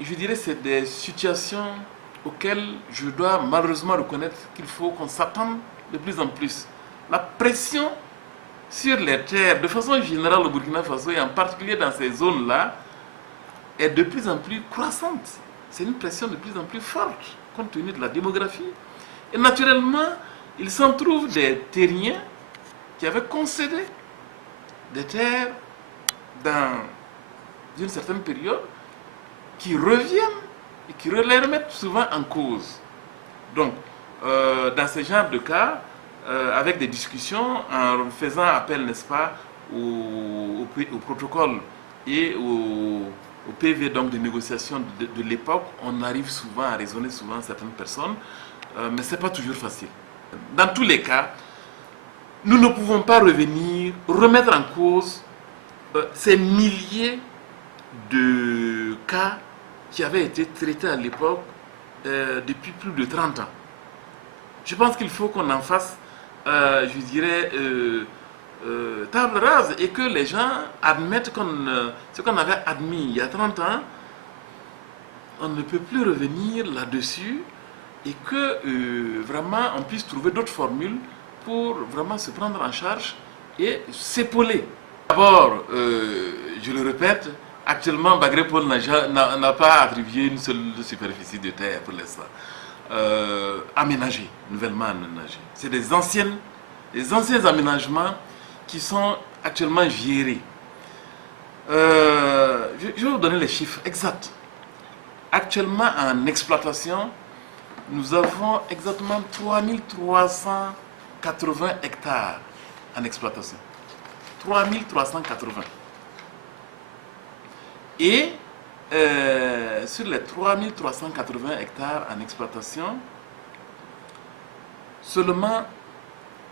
je dirais, c'est des situations auxquelles je dois malheureusement reconnaître qu'il faut qu'on s'attende de plus en plus. La pression sur les terres, de façon générale au Burkina Faso, et en particulier dans ces zones-là, est de plus en plus croissante. C'est une pression de plus en plus forte, compte tenu de la démographie. Et naturellement, il s'en trouve des terriens qui avaient concédé des terres dans une certaine période, qui reviennent et qui les remettent souvent en cause. Donc, dans ce genre de cas, avec des discussions, en faisant appel, n'est-ce pas, au protocole et au PV donc, de négociation de l'époque, on arrive souvent à raisonner souvent certaines personnes, mais ce n'est pas toujours facile. Dans tous les cas, nous ne pouvons pas revenir, remettre en cause ces milliers de cas qui avaient été traités à l'époque depuis plus de 30 ans. Je pense qu'il faut qu'on en fasse, je dirais, table rase et que les gens admettent ce qu'on avait admis il y a 30 ans, on ne peut plus revenir là-dessus et que vraiment on puisse trouver d'autres formules pour vraiment se prendre en charge et s'épauler. D'abord, je le répète, actuellement, Bagrépol n'a pas attribué une seule superficie de terre pour l'instant. Aménagée, nouvellement aménagée. C'est des anciens aménagements qui sont actuellement gérés. Je vais vous donner les chiffres exacts. Actuellement, en exploitation, nous avons exactement 3380 hectares en exploitation. 3380. Et sur les 3380 hectares en exploitation, seulement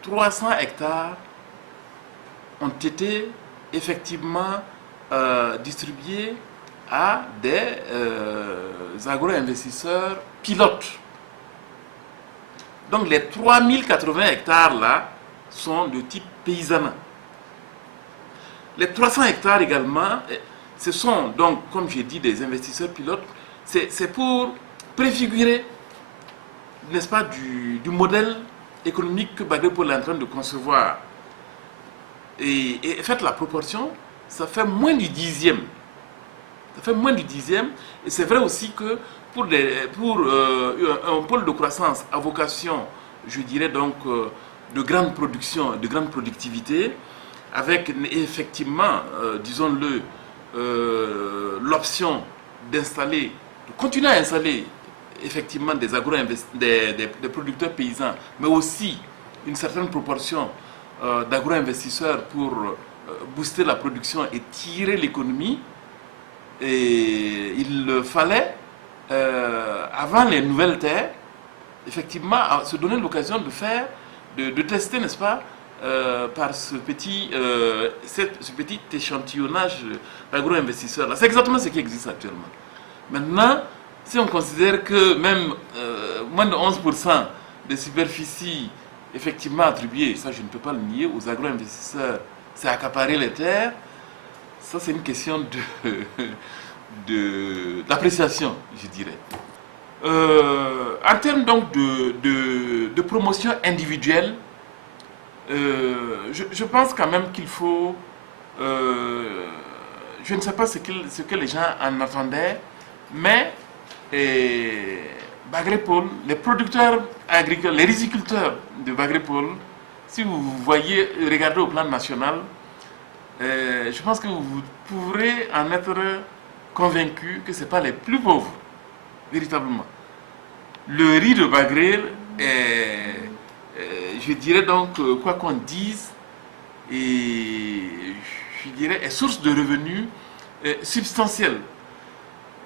300 hectares ont été effectivement distribués à des agro-investisseurs pilotes. Donc les 3080 hectares là sont de type paysanat. Les 300 hectares également, ce sont donc, comme j'ai dit, des investisseurs pilotes. C'est pour préfigurer, n'est-ce pas, du modèle économique que Bagrépol est en train de concevoir. Et faites la proportion, ça fait moins du dixième. Ça fait moins du dixième. Et c'est vrai aussi que pour un pôle de croissance à vocation, je dirais donc, de grande production, de grande productivité, avec effectivement, disons-le, l'option d'installer, de continuer à installer effectivement des producteurs paysans, mais aussi une certaine proportion d'agro-investisseurs pour booster la production et tirer l'économie. Et il fallait, avant les nouvelles terres, effectivement, se donner l'occasion de faire, de tester, n'est-ce pas, par ce petit échantillonnage agro-investisseur. C'est exactement ce qui existe actuellement. Maintenant, si on considère que même moins de 11% des superficies effectivement attribuées, ça je ne peux pas le nier, aux agro-investisseurs, c'est accaparer les terres, ça c'est une question d'appréciation, je dirais. En termes donc de promotion individuelle, je pense quand même qu'il faut, je ne sais pas ce que les gens en attendaient, mais Bagrépol, les producteurs agricoles, les riziculteurs de Bagrépol, si vous voyez, regardez au plan national, je pense que vous pourrez en être convaincu que ce n'est pas les plus pauvres, véritablement. Le riz de Bagré est, je dirais donc, quoi qu'on dise, et je dirais, est source de revenus substantiels.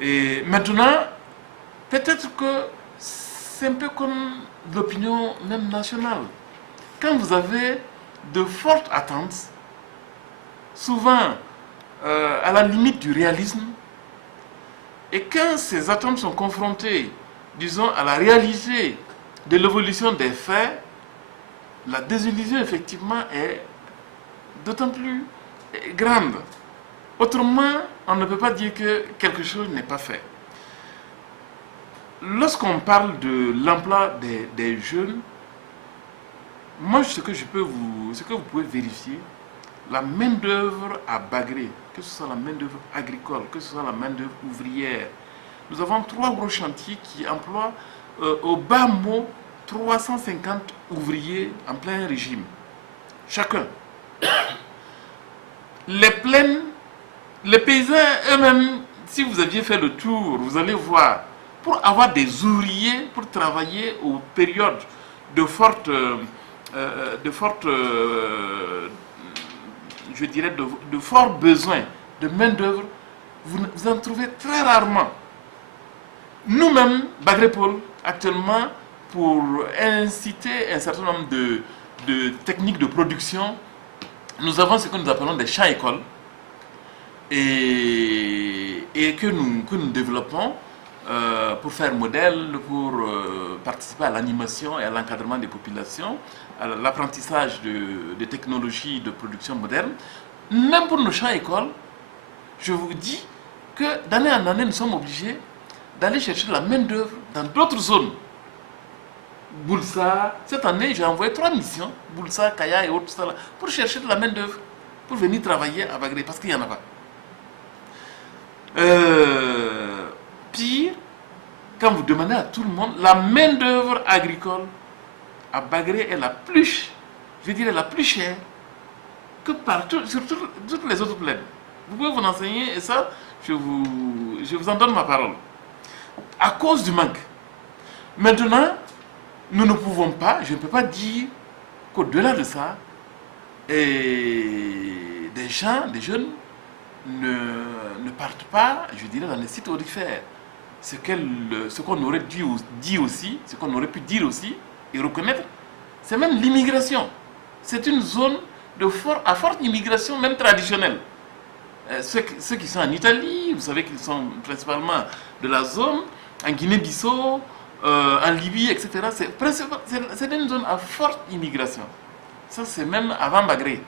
Et maintenant, peut-être que c'est un peu comme l'opinion même nationale. Quand vous avez de fortes attentes, souvent à la limite du réalisme, et quand ces attentes sont confrontées, disons, à la réalité de l'évolution des faits, la désillusion effectivement est d'autant plus grande. Autrement, on ne peut pas dire que quelque chose n'est pas fait. lorsqu'on parle de l'emploi des jeunes, moi, ce que vous pouvez vérifier, la main-d'œuvre à Bagré, que ce soit la main-d'œuvre agricole, que ce soit la main-d'œuvre ouvrière, nous avons 3 gros chantiers qui emploient au bas mot 350 ouvriers en plein régime. Chacun. Les plaines, les paysans eux-mêmes, si vous aviez fait le tour, vous allez voir, pour avoir des ouvriers, pour travailler aux périodes de forte, je dirais, de fort besoin de main-d'œuvre, vous en trouvez très rarement. Nous-mêmes, Bagrépol, actuellement, pour inciter un certain nombre de techniques de production, nous avons ce que nous appelons des champs-écoles et que nous développons pour faire modèle, pour participer à l'animation et à l'encadrement des populations, à l'apprentissage de technologies de production moderne. Même pour nos champs-écoles, je vous dis que d'année en année, nous sommes obligés d'aller chercher la main-d'œuvre dans d'autres zones. Boulsa, cette année, j'ai envoyé 3 missions, Boulsa, Kaya et autres, tout ça là, pour chercher de la main-d'œuvre, pour venir travailler à Bagré, parce qu'il n'y en a pas. Pire, quand vous demandez à tout le monde, la main-d'œuvre agricole à Bagré est la plus, je dirais, la plus chère que partout, sur toutes les autres plaines. Vous pouvez vous enseigner, et ça, je vous en donne ma parole. À cause du manque. Maintenant, nous ne pouvons pas, je ne peux pas dire qu'au-delà de ça, des jeunes ne partent pas, je dirais, dans les sites aurifères. Ce qu'on aurait dit aussi, ce qu'on aurait pu dire aussi et reconnaître, c'est même l'immigration. C'est une zone à forte immigration, même traditionnelle. Ceux qui sont en Italie, vous savez qu'ils sont principalement de la zone, en Guinée-Bissau, en Libye, etc. C'est une zone à forte immigration. Ça, c'est même avant Bagré.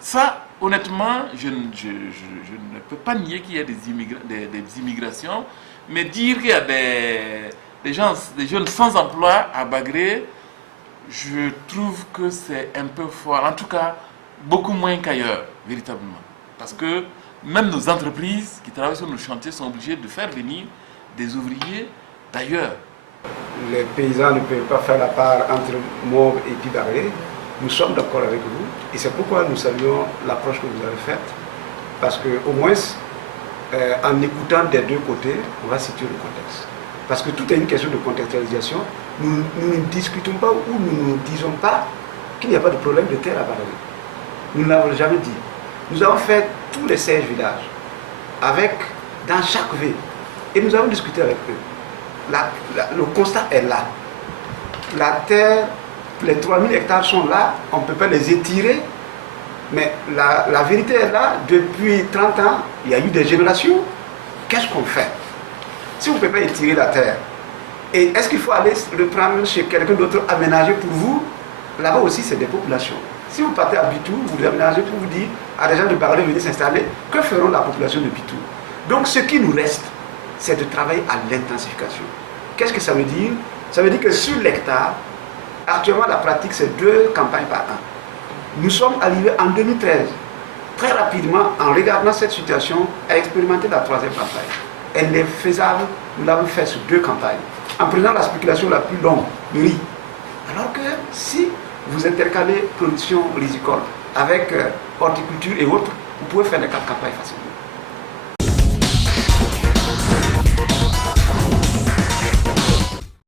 Ça, honnêtement, je ne peux pas nier qu'il y a des immigrations, mais dire qu'il y a des jeunes sans emploi à Bagré, je trouve que c'est un peu fort. En tout cas, beaucoup moins qu'ailleurs, véritablement. Parce que même nos entreprises qui travaillent sur nos chantiers sont obligées de faire venir des ouvriers d'ailleurs. Les paysans ne peuvent pas faire la part entre Mauve et puis Bagré. Nous sommes d'accord avec vous et c'est pourquoi nous saluons l'approche que vous avez faite. Parce qu'au moins, en écoutant des deux côtés, on va situer le contexte. Parce que tout est une question de contextualisation. Nous ne discutons pas ou nous ne disons pas qu'il n'y a pas de problème de terre à Bagré. Nous ne l'avons jamais dit. Nous avons fait tous les 16 villages, dans chaque ville. Et nous avons discuté avec eux. Le constat est là. La terre, les 3000 hectares sont là, on ne peut pas les étirer. Mais la vérité est là, depuis 30 ans, il y a eu des générations. Qu'est-ce qu'on fait? Si vous ne pouvez pas étirer la terre, et est-ce qu'il faut aller le prendre chez quelqu'un d'autre aménager pour vous? Là-bas aussi, c'est des populations. Si vous partez à Bitou, vous aménagez pour vous dire à des gens de Bagré de venir s'installer, que feront la population de Bitou? Donc ce qui nous reste, c'est de travailler à l'intensification. Qu'est-ce que ça veut dire? Ça veut dire que sur l'hectare, actuellement la pratique c'est 2 campagnes par an. Nous sommes arrivés en 2013, très rapidement, en regardant cette situation, à expérimenter la 3e campagne. Elle est faisable, nous l'avons fait sur 2 campagnes, en prenant la spéculation la plus longue, le riz. Alors que si vous intercalez production risicole avec horticulture et autres, vous pouvez faire les 4 campagnes facilement.